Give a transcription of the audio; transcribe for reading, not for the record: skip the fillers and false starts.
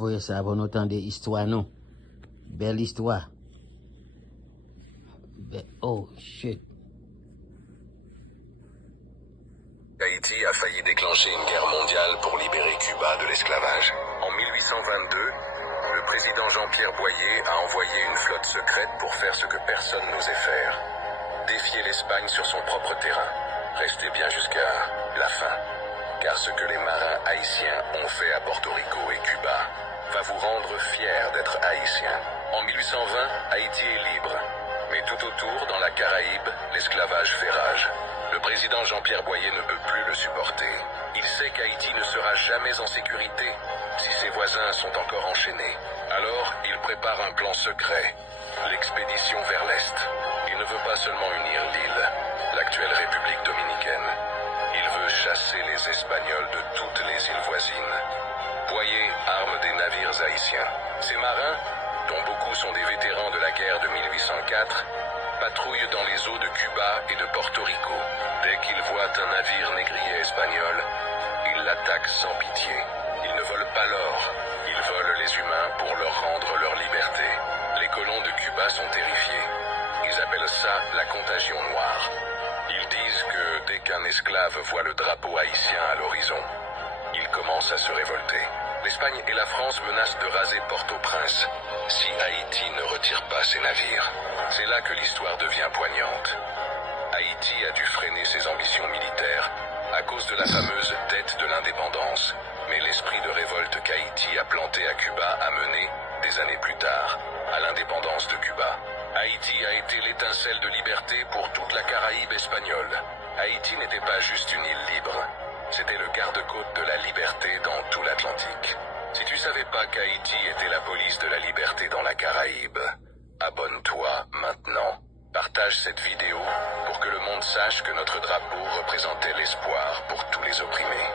voyez ça avant autant d'histoire, non? Belle histoire. Oh, shit. Haïti a failli déclencher une guerre mondiale pour libérer Cuba de l'esclavage. En 1822, le président Jean-Pierre Boyer a envoyé une flotte secrète pour faire ce que personne n'osait faire. Défier l'Espagne sur son propre terrain. Restez bien jusqu'à la fin. Car ce que les marins haïtiens ont fait à Porto Rico et Cuba va vous rendre fiers d'être haïtiens. En 1820, Haïti est libre. Mais tout autour, dans la Caraïbe, l'esclavage fait rage. Le président Jean-Pierre Boyer ne peut plus le supporter. Il sait qu'Haïti ne sera jamais en sécurité si ses voisins sont encore enchaînés. Alors, il prépare un plan secret, l'expédition vers l'Est. Il ne veut pas seulement unir l'île, l'actuelle République dominicaine. Il veut chasser les Espagnols de toutes les îles voisines. Boyer arme des navires haïtiens. Ces marins, dont beaucoup sont des vétérans de la guerre de 1804, patrouillent dans les eaux de Cuba et de Porto Rico. Dès qu'ils voient un navire négrier espagnol, ils l'attaquent sans pitié. Ils ne volent pas l'or, ils volent les humains pour leur rendre leur liberté. Les colons de Cuba sont terrifiés. Ils appellent ça la contagion noire. Ils disent que dès qu'un esclave voit le drapeau haïtien à l'horizon, il commence à se révolter. L'Espagne et la France menacent de raser Port-au-Prince si Haïti ne retire pas ses navires. C'est là que l'histoire devient poignante. Haïti a dû freiner ses ambitions militaires à cause de la fameuse dette de l'indépendance. Mais l'esprit de révolte qu'Haïti a planté à Cuba a mené, des années plus tard, à l'indépendance de Cuba. Haïti a été l'étincelle de liberté pour toute la Caraïbe espagnole. Haïti n'était pas juste une île libre. C'était le garde-côte de la liberté dans tout l'Atlantique. Si tu savais pas qu'Haïti était la police de la liberté dans la Caraïbe, abonne-toi maintenant. Partage cette vidéo pour que le monde sache que notre drapeau représentait l'espoir pour tous les opprimés.